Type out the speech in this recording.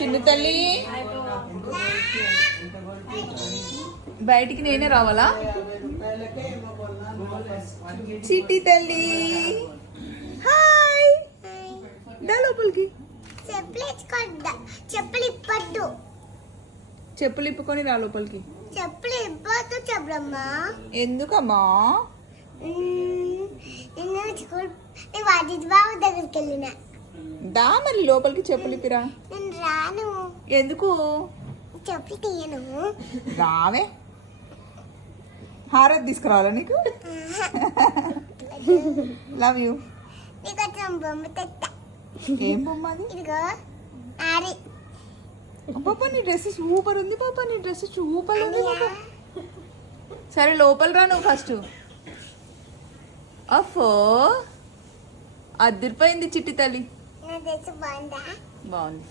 చిన్ని తల్లి బయటికి నేనే రావాలా? చిట్టి తల్లి హాయ్, దా లోపలికి. చెప్పులు ఇప్పుకొని రా లోపలికి. చెప్పులు ఇప్పొద్దు చెప్పమ్మా. ఎందుకమ్మా? వాటి బాబు దగ్గరికి వెళ్ళిన. దా మరి లోపలికి చెప్పులు ఇప్పిరా. నేను రాను. ఎందుకు? చెప్పులు తీయను. రావే. హారతి తీసుకురావాలా నీకు? Love you. నీకు వచ్చిన బొమ్మ తెత్తా. ఏం బొమ్మ అది? ఇదిగో ఆరి. పాప నీ డ్రెస్ సూపర్ ఉంది. పాప నీ డ్రెస్ సూపర్ ఉంది పాప. సరే లోపల రా నువ్వు ఫస్ట్. అఫో అదిరిపోయింది చిట్టి తల్లి. నా డ్రెస్ బాగుందా? బాగుంది.